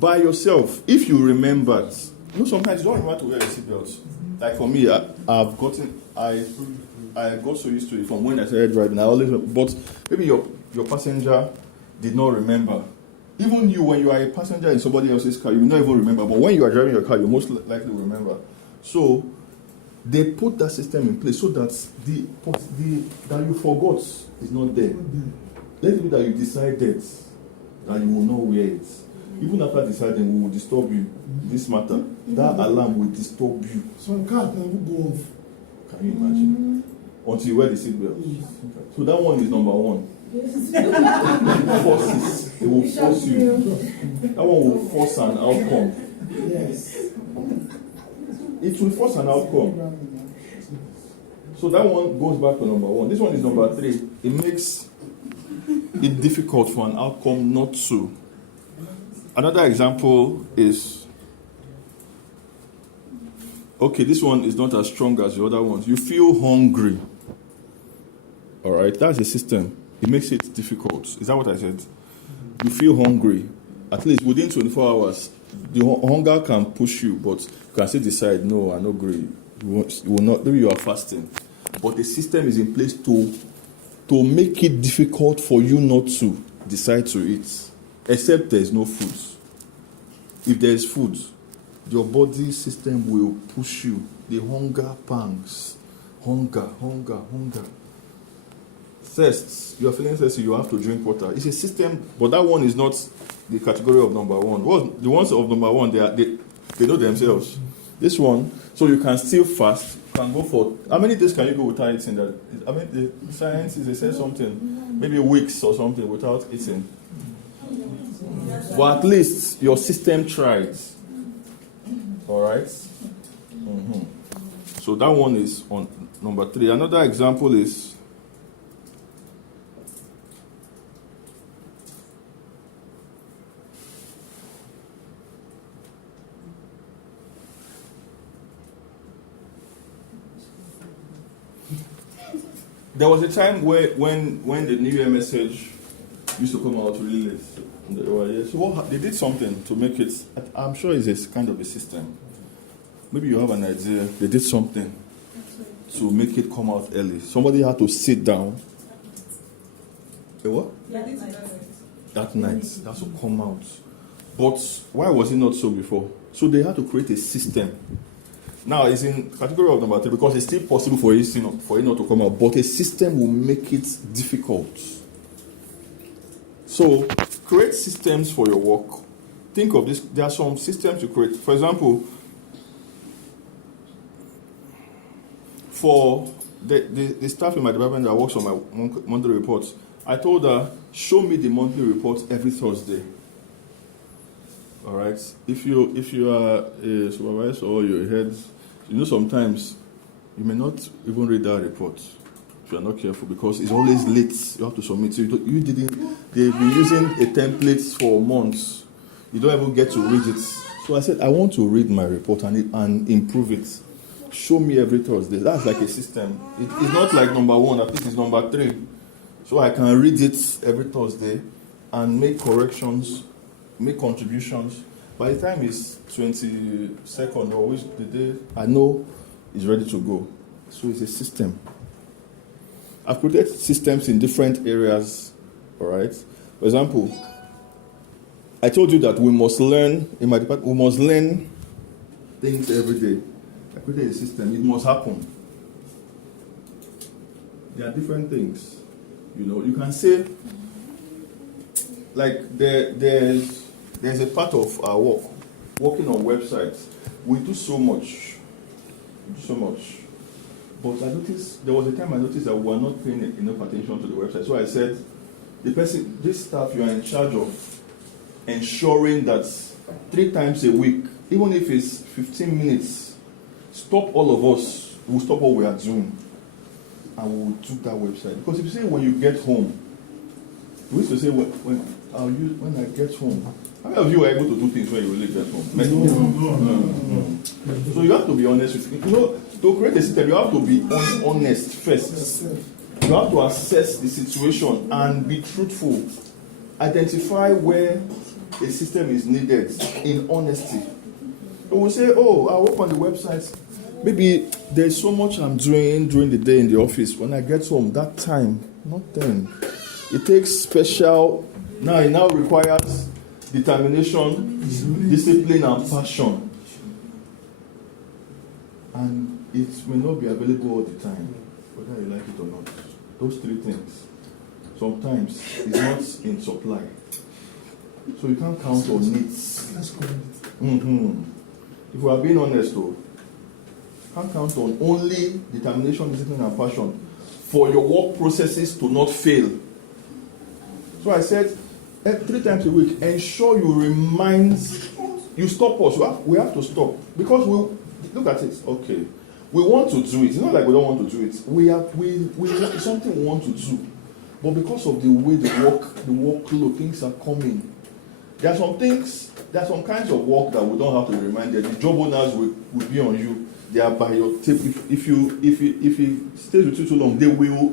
By yourself, if you remembered, sometimes you don't remember to wear a seatbelt. Like for me, I got so used to it from when I started driving. But maybe your passenger did not remember. Even you, when you are a passenger in somebody else's car, you will not even remember. But when you are driving your car, you most likely will remember. So they put that system in place so that that you forgot is not there. Let it be that you decided that you will not wear it. Even after deciding, we will disturb you. This matter, that alarm will disturb you. Some cars will go off. Can you imagine? Until you wear the seatbelt. So that one is number one. Forces. It will force you. That one will force an outcome. Yes. It will force an outcome. So that one goes back to number one. This one is number three. It makes it difficult for an outcome not to. Another example is, okay, this one is not as strong as the other ones. You feel hungry. All right, that's a system. It makes it difficult. Is that what I said? You feel hungry. At least within 24 hours, the hunger can push you, but you can still decide, no, I'm not hungry. You will not. Maybe you are fasting. But the system is in place to make it difficult for you not to decide to eat, except there is no food. If there is food, your body system will push you. The hunger pangs. Hunger. Thirst. You are feeling thirsty, you have to drink water. It's a system, but that one is not the category of number one. The ones of number one, they know themselves. This one, so you can still fast. Can go for, how many days can you go without eating? That, I mean, the science is, they say something, maybe weeks or something without eating. But at least your system tries. All right? Mm-hmm. So that one is on number three. Another example is, there was a time when the New Year message used to come out really late. So they did something to make it, I'm sure it's a kind of a system. Maybe you have an idea. They did something to make it come out early. Somebody had to sit down. What? That night. It has to come out. But why was it not so before? So they had to create a system. Now, it's in category of number three because it's still possible for it not to come out, but a system will make it difficult. So, create systems for your work. Think of this. There are some systems you create. For example, for the staff in my department that works on my monthly reports, I told her, show me the monthly reports every Thursday. All right. If you are a supervisor or you're a head, sometimes you may not even read that report if you are not careful because it's always late. You have to submit. So they've been using a template for months. You don't even get to read it. So I said, I want to read my report and improve it. Show me every Thursday. That's like a system. It's not like number one. At least it's number three. So I can read it every Thursday and make corrections, make contributions. By the time it's 22nd or which the day, I know it's ready to go. So it's a system. I've created systems in different areas. All right. For example, I told you that we must learn in my department. We must learn things every day. I created a system. It must happen. There are different things. You can say, like there's a part of our work, working on websites. We do so much. But there was a time I noticed that we were not paying enough attention to the website. So I said, this staff, you are in charge of ensuring that 3 times a week, even if it's 15 minutes, stop all of us. We'll stop what we are doing. And we'll do that website. Because if you say when you get home, We used to say when I get home. How many of you are able to do things when you really get home? No. So you have to be honest with to create a system, you have to be honest first. You have to assess the situation and be truthful. Identify where a system is needed in honesty. So we'll say, oh, I work on the website. Maybe there's so much I'm doing during the day in the office. When I get home, that time, not then. It takes special, it now requires determination, discipline, and passion. And it may not be available all the time, whether you like it or not. Those three things. Sometimes it's not in supply. So you can't count on needs. That's correct. If we are being honest though, can't count on only determination, discipline, and passion for your work processes to not fail. So I said 3 times a week, ensure you stop us. We have to stop. Because look at it, okay. We want to do it. It's not like we don't want to do it. It's something we want to do. But because of the way the workload, things are coming. There are some kinds of work that we don't have to be reminded. The job owners will be on you. They are by your tip. If you stays with you too long,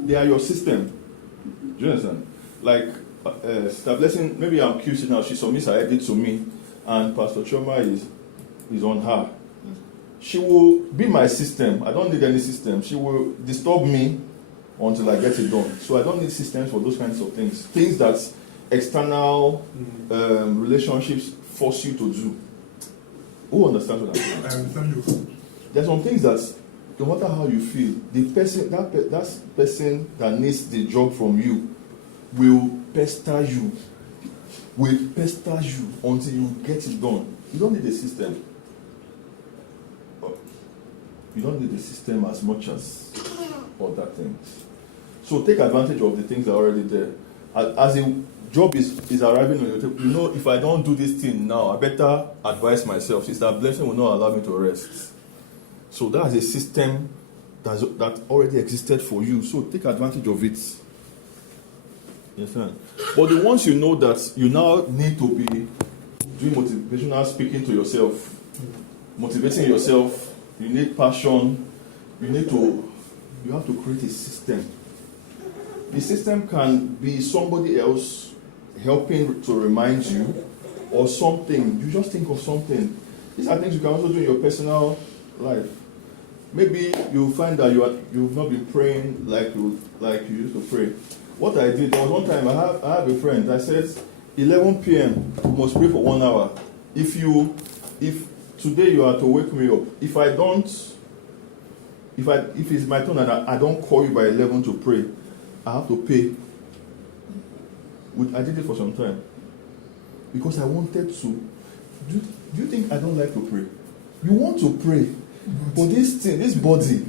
they are your system. Do you understand? Like Sister Blessing, maybe I'm QC now. She submits her edit to me, and Pastor Choma is on her. She will be my system. I don't need any system. She will disturb me until I get it done. So I don't need systems for those kinds of things. Things that external relationships force you to do. Who understands what I'm saying? I understand you. There's some things that, no matter how you feel, that person that needs the job from you will pester you until you get it done. You don't need a system. You don't need a system as much as other things. So take advantage of the things that are already there. As a job is arriving on your table, if I don't do this thing now, I better advise myself. Sister Blessing will not allow me to rest. So that's a system that already existed for you. So take advantage of it. Yes, sir. But the ones you know that you now need to be doing motivational speaking to yourself, motivating yourself, you need passion, you have to create a system. The system can be somebody else helping to remind you, or something. You just think of something. These are things you can also do in your personal life. Maybe you'll find that you've not been praying like you used to pray. What I did, there was one time I have a friend. I said, 11 p.m. you must pray for 1 hour. If today you are to wake me up, if it's my turn and I don't call you by 11 to pray, I have to pay. I did it for some time because I wanted to. Do you think I don't like to pray? You want to pray, but this body.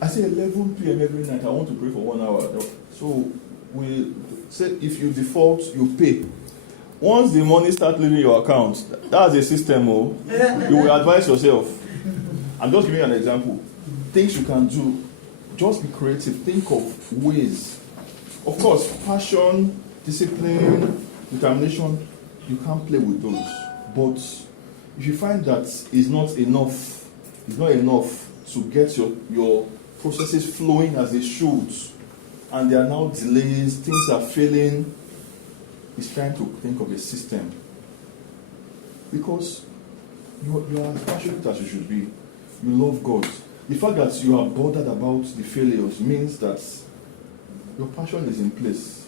I say 11 p.m. every night. I want to pray for 1 hour. So we say if you default, you pay. Once the money starts leaving your account, that's a system. You will advise yourself. I'm just giving you an example. Things you can do. Just be creative. Think of ways. Of course, passion, discipline, determination, you can't play with those. But if you find that it's not enough to get your processes flowing as they should, and there are now delays, things are failing, it's time to think of a system. Because you are as passionate as you should be. You love God. The fact that you are bothered about the failures means that your passion is in place.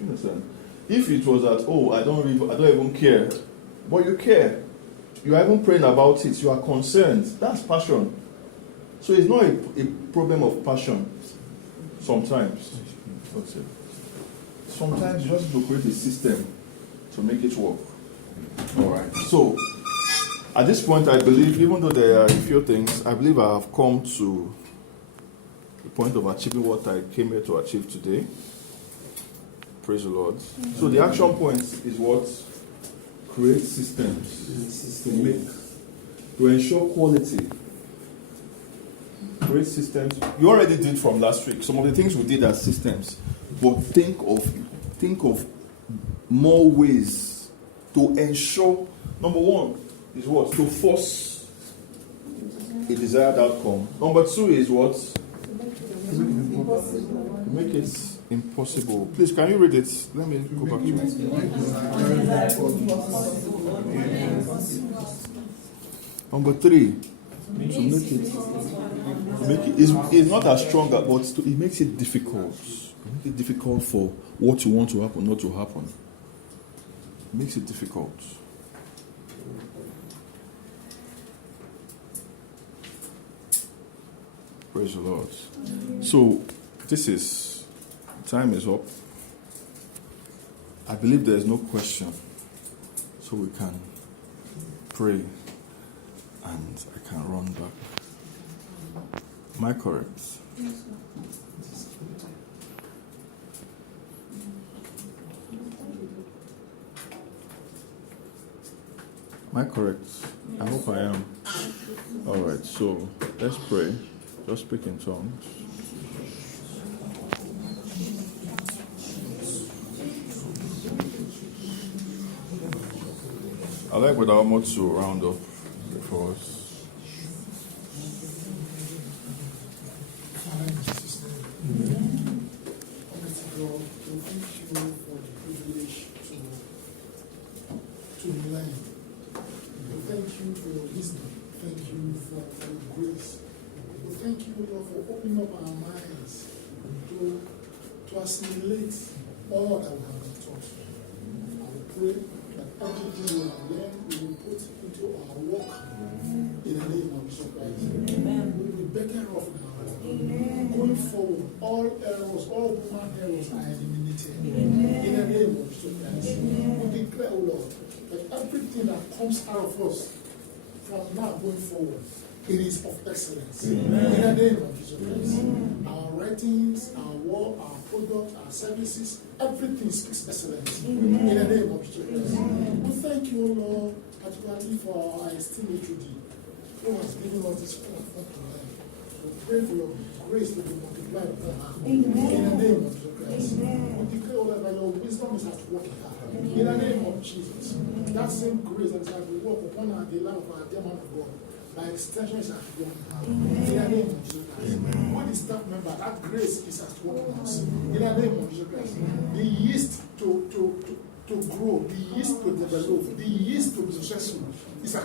You understand? If it was that, I don't even care, but you care, you are even praying about it, you are concerned, that's passion. So it's not a problem of passion. Sometimes. Sometimes you just have to create a system to make it work. Alright. So at this point I believe, even though there are a few things, I believe I have come to the point of achieving what I came here to achieve today. Praise the Lord. So the action point is what? Create systems to ensure quality. Create systems. You already did from last week. Some of the things we did as systems. but think of more ways to ensure. Number one is what? To force a desired outcome. Number two is what? Make it impossible. Please, can you read it? Let me go back to it. Number three, to make it it's not as strong, but it makes it difficult. It makes it difficult for what you want to happen not to happen. It makes it difficult. Praise the Lord. So, time is up. I believe there is no question. So we can pray and I can run back. Am I correct? Am I correct? I hope I am. All right, so let's pray. Just speak in tongues. I like with our mouth to round up for us. Father, in Jesus' name. Almighty God, we thank you for the privilege to learn. We thank you for your wisdom. Thank you for your grace. We thank you, Lord, for opening up our minds to assimilate all that we have been taught. I will pray that everything we have learned we will put into our work in the name of Jesus Christ. Amen. We will be better off now. Amen. Going forward, all errors, all human errors are eliminated. Amen. In the name of Jesus Christ. Amen. We declare, O Lord, that everything that comes out of us from now going forward, it is of excellence. Amen. In the name of Jesus Christ. Amen. Our writings, our work, our product, our services, everything speaks excellence. Amen. In the name of Jesus Christ. Amen. We thank you, Lord, particularly for our esteemed Judy, who has given us this platform to learn. We pray for your grace to be multiplied upon her. Amen. In the name of Jesus Christ. Amen. We declare, Lord, that your wisdom is at work in her. Amen. In the name of Jesus. Amen. That same grace that is at work upon her, the life of our dear man of God. By extension is at work in her. In the name of Jesus Christ. When the staff member, that grace is at work in us. In the name of Jesus Christ. The yeast to grow, the yeast to develop, the yeast to be successful is at